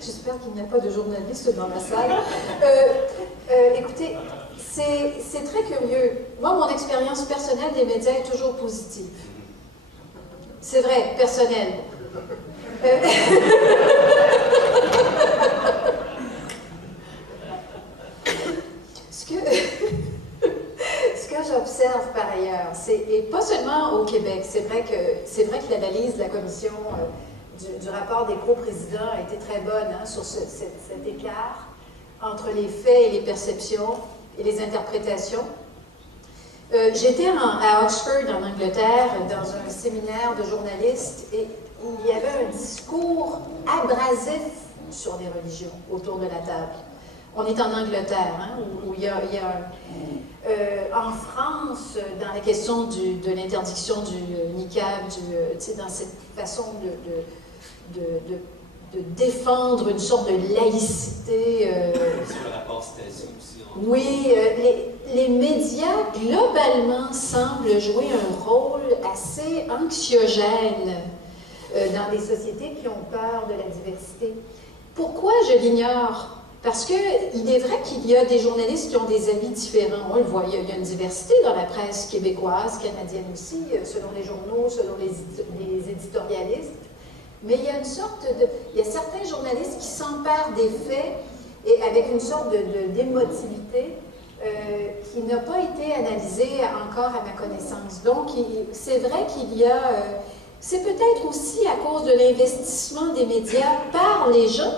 J'espère qu'il n'y a pas de journalistes dans la salle. Écoutez, c'est très curieux. Moi, mon expérience personnelle des médias est toujours positive. C'est vrai, personnelle. Ce que j'observe par ailleurs, et pas seulement au Québec, c'est vrai que l'analyse de la commission du rapport des co-présidents a été très bonne sur cet écart entre les faits et les perceptions et les interprétations. J'étais à Oxford, en Angleterre, dans un séminaire de journalistes, et il y avait un discours abrasif sur les religions autour de la table. On est en Angleterre, où il y a en France, dans la question de l'interdiction du niqab, dans cette façon de défendre une sorte de laïcité. Sur le rapport Stasi aussi. Oui, les médias, globalement, semblent jouer un rôle assez anxiogène dans des sociétés qui ont peur de la diversité. Pourquoi je l'ignore? Parce qu'il est vrai qu'il y a des journalistes qui ont des avis différents. On le voit, il y a une diversité dans la presse québécoise, canadienne aussi, selon les journaux, selon les éditorialistes. Mais il y a il y a certains journalistes qui s'emparent des faits et avec une sorte d'émotivité qui n'a pas été analysée encore à ma connaissance. Donc, c'est vrai qu'il y a... c'est peut-être aussi à cause de l'investissement des médias par les gens,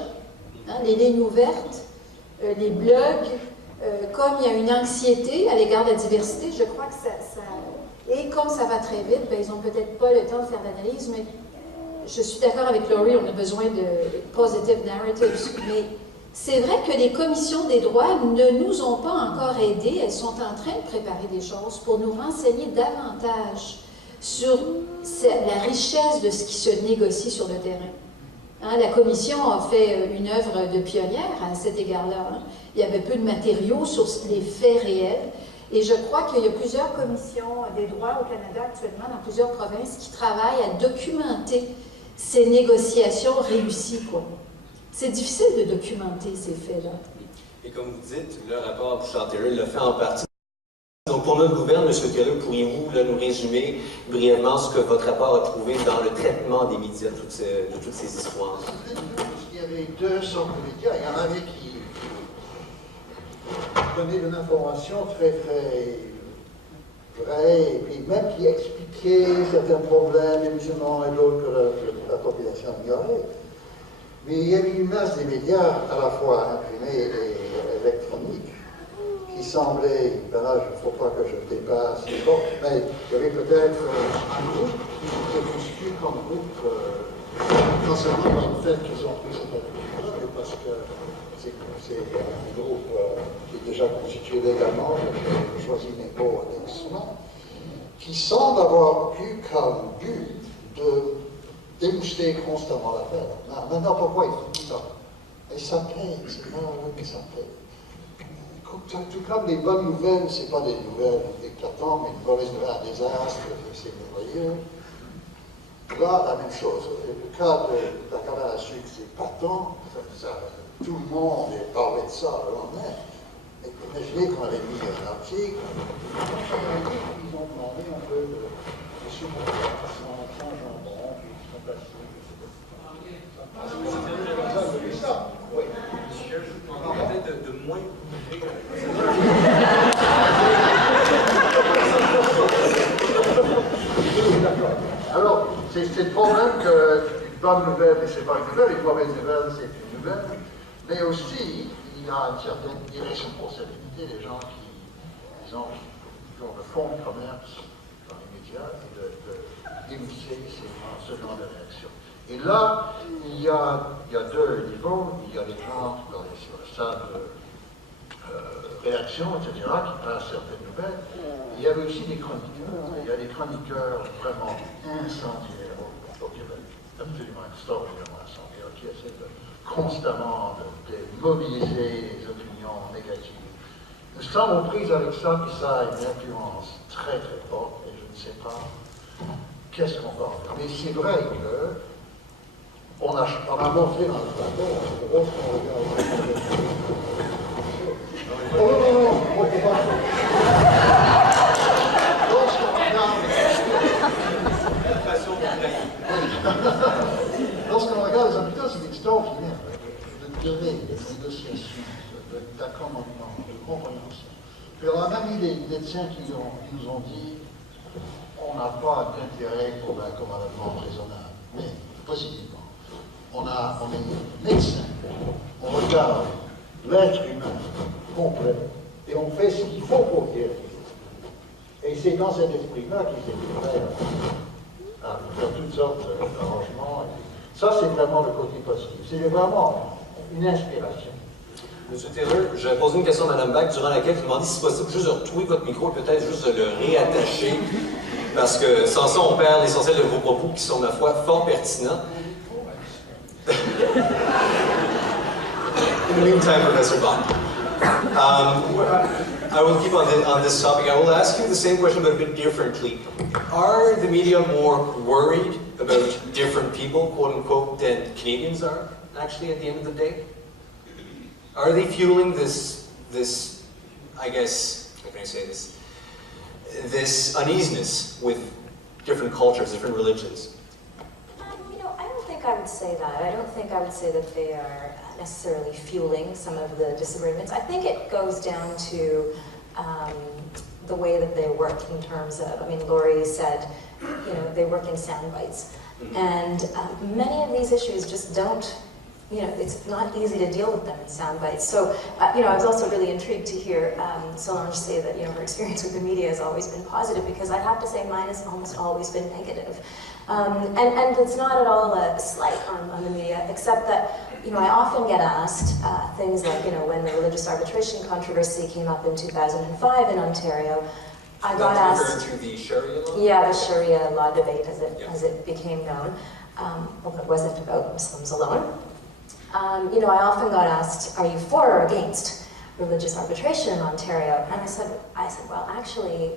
les lignes ouvertes, les blogs, comme il y a une anxiété à l'égard de la diversité, je crois que ça... Et comme ça va très vite, ils n'ont peut-être pas le temps de faire l'analyse, mais je suis d'accord avec Laurie, on a besoin de positive narratives, mais c'est vrai que les commissions des droits ne nous ont pas encore aidés, elles sont en train de préparer des choses pour nous renseigner davantage sur la richesse de ce qui se négocie sur le terrain. La Commission a fait une œuvre de pionnière à cet égard-là. Il y avait peu de matériaux sur les faits réels. Et je crois qu'il y a plusieurs commissions des droits au Canada actuellement, dans plusieurs provinces, qui travaillent à documenter ces négociations réussies, quoi. C'est difficile de documenter ces faits-là. Et comme vous dites, le rapport Bouchard-Taylor le fait en partie. Donc, pour notre gouverne, M. Taylor, pourriez-vous nous résumer brièvement ce que votre rapport a trouvé dans le traitement des médias de toutes ces histoires? Il y avait deux sortes de médias. Il y en avait qui donnaient de l'information très, très vraie, et puis même qui expliquaient certains problèmes des musulmans et d'autres que la population ignorait. Mais il y avait une masse des médias, à la fois imprimés et électroniques, qui semblaient, ben là, il ne faut pas que je dépasse les bords, mais il y avait peut-être un groupe qui était constitué comme groupe, non seulement par le fait qu'ils ont pris cette attitude-là, mais parce que c'est un groupe qui est déjà constitué légalement, j'ai choisi mes mots indexement, qui semble avoir eu comme but de démousser constamment l'affaire. Maintenant, pourquoi ils font tout ça? Et ça paye, c'est pas vrai que ça paye. Tout comme les bonnes nouvelles, ce n'est pas des nouvelles éclatantes, mais une mauvaise nouvelle, un désastre, c'est merveilleux. Là, la même chose. Le cas de la cabane à sucre, c'est patent. Tout le monde est parlé de ça le lendemain. Et imaginez qu'on avait mis un article, ils ont demandé un peu de soumettre sans jambon, puis ils sont passés. Oui. Monsieur, je vous demandais de moins. Alors, c'est le problème qu'une bonne nouvelle, mais ce n'est pas une nouvelle, une mauvaise nouvelle, c'est une nouvelle. Mais aussi, il y a une certaine irresponsabilité des gens qui ont le fonds de commerce dans les médias et de dénoncer ce genre de réaction. Et là, il y a deux niveaux. Il y a des gens sur le stade de réaction, etc., qui passent certaines nouvelles. Il y avait aussi des chroniqueurs. Il y a des chroniqueurs vraiment incendiaires au Québec, absolument extraordinairement incendiaires, qui essaient constamment de mobiliser les opinions négatives. Nous sommes aux prises avec ça, puis ça a une influence très très forte, et je ne sais pas qu'est-ce qu'on va en faire. Mais c'est vrai que On a montré dans le rapport, lorsqu'on regarde... Oh non, non, non, moi, c'est pas ça. Lorsqu'on regarde les hôpitaux, c'est extraordinaire de durée des négociations, d'accommodement, de compréhension. Puis on a même eu des médecins qui nous ont dit on n'a pas d'intérêt pour l'accommodement raisonnable. Mais, positivement, on est médecin, on regarde l'être humain complet et on fait ce qu'il faut pour guérir. Et c'est dans cet esprit-là qu'il s'est prêt à faire toutes sortes d'arrangements. Ça, c'est vraiment le côté positif. C'est vraiment une inspiration. Monsieur Taylor, je vais poser une question à Mme Bach, durant laquelle je vous demandais si c'est possible juste de retrouver votre micro et peut-être juste de le réattacher, parce que sans ça, on perd l'essentiel de vos propos qui sont, ma foi, fort pertinents. In the meantime, Professor Bach, I will keep on this topic. I will ask you the same question, but a bit differently. Are the media more worried about different people, quote unquote, than Canadians are, actually, at the end of the day? Are they fueling this, I guess, how can I say this, this uneasiness with different cultures, different religions? You know, I don't think I would say that. I don't think I would say that they are necessarily fueling some of the disagreements. I think it goes down to the way that they work in terms of, I mean, Laurie said, you know, they work in sound bites. And many of these issues just don't, you know, it's not easy to deal with them in sound bites. So, you know, I was also really intrigued to hear Solange say that, you know, her experience with the media has always been positive, because I have to say mine has almost always been negative. And it's not at all a slight on the media, except that, you know, I often get asked things like, you know, when the religious arbitration controversy came up in 2005 in Ontario, I got asked... to the Sharia law? Yeah, the Sharia law debate, as it became known. Although it wasn't about Muslims alone. You know, I often got asked, are you for or against religious arbitration in Ontario? And I said, well, actually,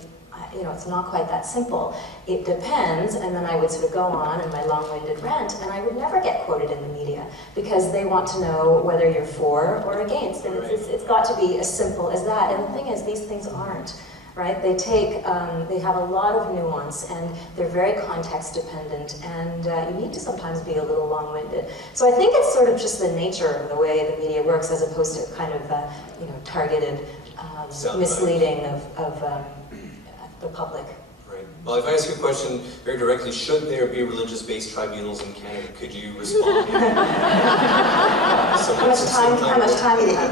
you know, it's not quite that simple. It depends, and then I would sort of go on in my long-winded rant, and I would never get quoted in the media, because they want to know whether you're for or against, and it's got to be as simple as that. And the thing is, these things aren't. Right? They have a lot of nuance, and they're very context dependent, and you need to sometimes be a little long-winded. So I think it's sort of just the nature of the way the media works, as opposed to kind of, you know, targeted misleading of the public. Right. Well, if I ask you a question very directly, should there be religious-based tribunals in Canada? Could you respond? How much time do you have?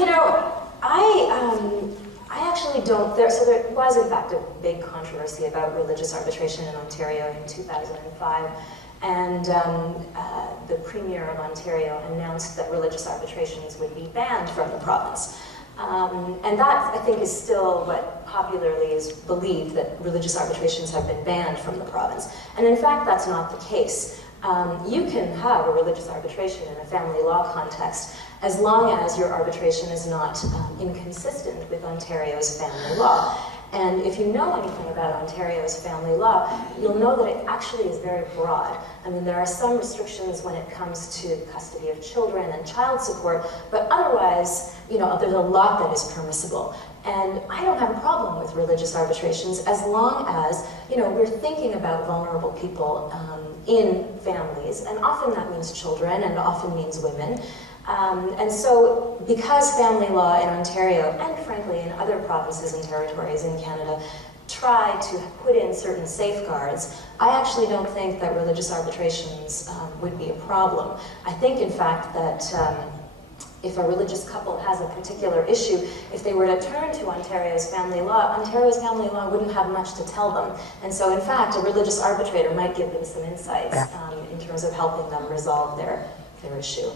You know, I actually don't, so there was in fact a big controversy about religious arbitration in Ontario in 2005, and the Premier of Ontario announced that religious arbitrations would be banned from the province. And that, I think, is still what popularly is believed, that religious arbitrations have been banned from the province. And in fact, that's not the case. You can have a religious arbitration in a family law context, as long as your arbitration is not inconsistent with Ontario's family law. And if you know anything about Ontario's family law, you'll know that it actually is very broad. I mean, there are some restrictions when it comes to the custody of children and child support, but otherwise, you know, there's a lot that is permissible. And I don't have a problem with religious arbitrations, as long as, you know, we're thinking about vulnerable people in families, and often that means children, and often means women. And so, because family law in Ontario, and frankly in other provinces and territories in Canada, try to put in certain safeguards, I actually don't think that religious arbitrations would be a problem. I think, in fact, that if a religious couple has a particular issue, if they were to turn to Ontario's family law wouldn't have much to tell them. And so, in fact, a religious arbitrator might give them some insights in terms of helping them resolve their issue.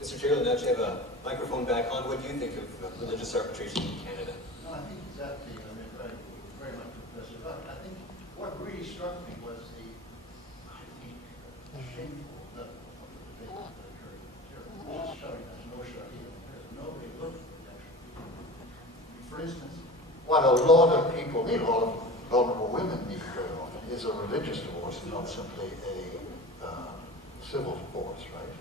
Mr. Taylor, now that you have a microphone back on, what do you think of religious arbitration in Canada? No, I think exactly. I mean, very much Professor Buck. I think what really struck me was the shameful level of the debate that occurred here. There's no Sharia. Nobody looked at the actual people. For instance, what a lot of people need, a lot of vulnerable women need very often, is is a religious divorce and not simply a civil divorce, right?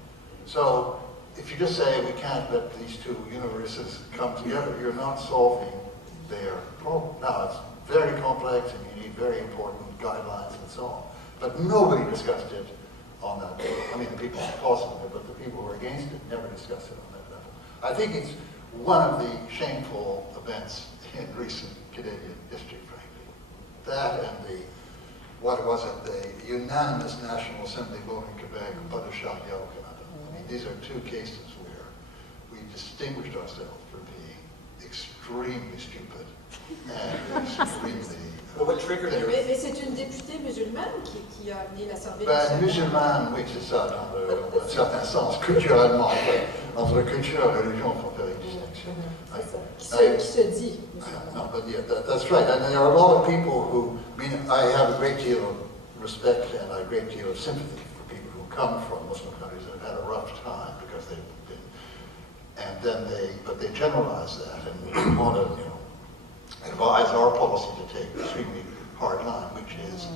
So if you just say we can't let these two universes come together, you're not solving their problem. Now, it's very complex and you need very important guidelines and so on. But nobody discussed it on that level. I mean, the people opposing it, but the people who are against it never discussed it on that level. I think it's one of the shameful events in recent Canadian history, frankly. That and the, what was it, the unanimous National Assembly vote in Quebec, pas de chariot au Canada. I mean, these are two cases where we distinguished ourselves for being extremely stupid and extremely... What triggered your... Mais c'est une députée musulmane qui a amené l'Assemblée Ben, nationale. musulmane, oui, c'est ça, dans un certain sens, culturellement. Entre culture et religion, il faut faire une distinction. Qui se dit. No, but yeah, that's right. And there are a lot of people who, I mean, I have a great deal of respect and a great deal of sympathy for people who come from Muslim countries that have had a rough time because they've been, and then but they generalize that and want to, advise our policy to take an extremely hard line, which is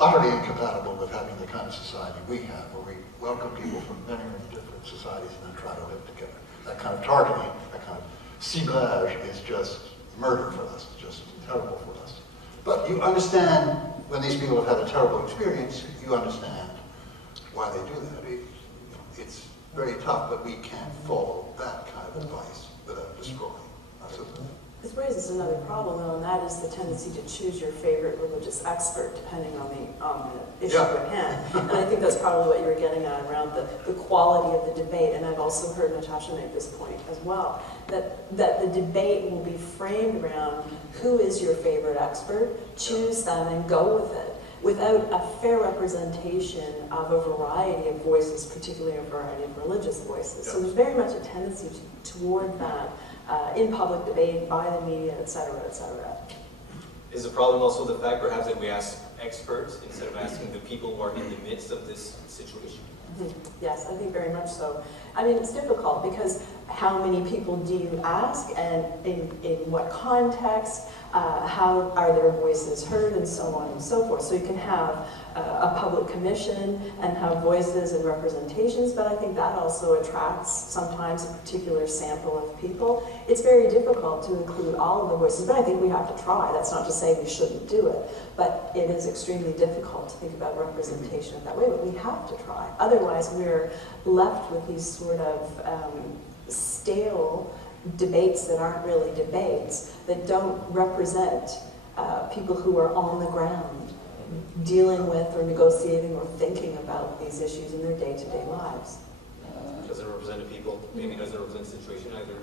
utterly incompatible with having the kind of society we have, where we welcome people from many, many different societies and then try to live together. That kind of targeting, that kind of ciblage is just murder for us, it's just terrible for us. But you understand, when these people have had a terrible experience, you understand why they do that. It's very tough, but we can't follow that kind of advice without destroying our society. This raises another problem, though, and that is the tendency to choose your favorite religious expert depending on the issue at hand. And I think that's probably what you were getting at around the quality of the debate. And I've also heard Natasha make this point as well, that the debate will be framed around who is your favorite expert, choose them and go with it, without a fair representation of a variety of voices, particularly a variety of religious voices. So there's very much a tendency toward that. In public debate, by the media, et cetera, et cetera. Is the problem also the fact perhaps that we ask experts instead of asking the people who are in the midst of this situation? Mm-hmm. Yes, I think very much so. I mean, it's difficult because how many people do you ask and in what context, how are their voices heard and so on and so forth. So you can have a public commission and have voices and representations, but I think that also attracts sometimes a particular sample of people. It's very difficult to include all of the voices, but I think we have to try. That's not to say we shouldn't do it, but it is extremely difficult to think about representation that way, but we have to try. Otherwise, we're left with these sort of stale debates that aren't really debates, that don't represent people who are on the ground dealing with or negotiating or thinking about these issues in their day-to-day lives. Doesn't represent the people, maybe doesn't represent the situation either.